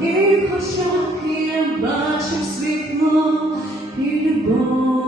Тих очах я бачив світло і любов.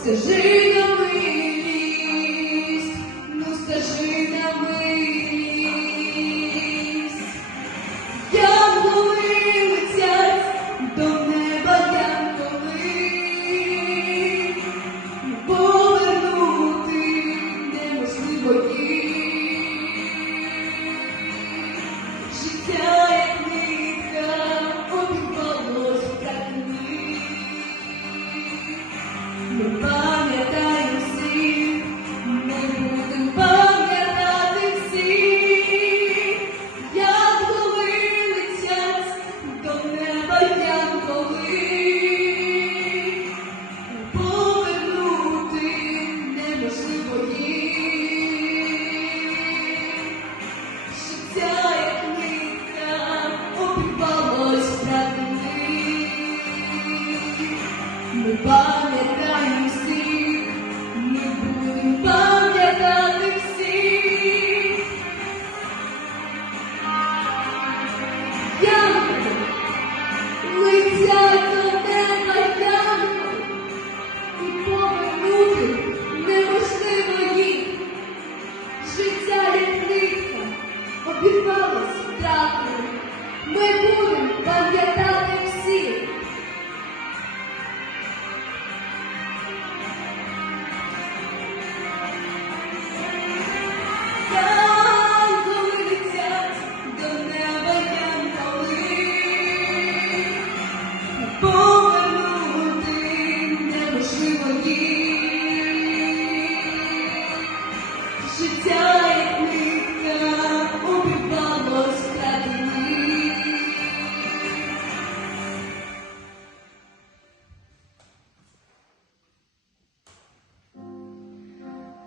скажи на милість, ну скажи на милість, я милість. Ми пам'ятаємо всіх, ми будемо пам'ятати всіх. Янко, лиця до неба янко, і повернути неможливо Життя як нитка обірвалося Ми будемо пам'ятати.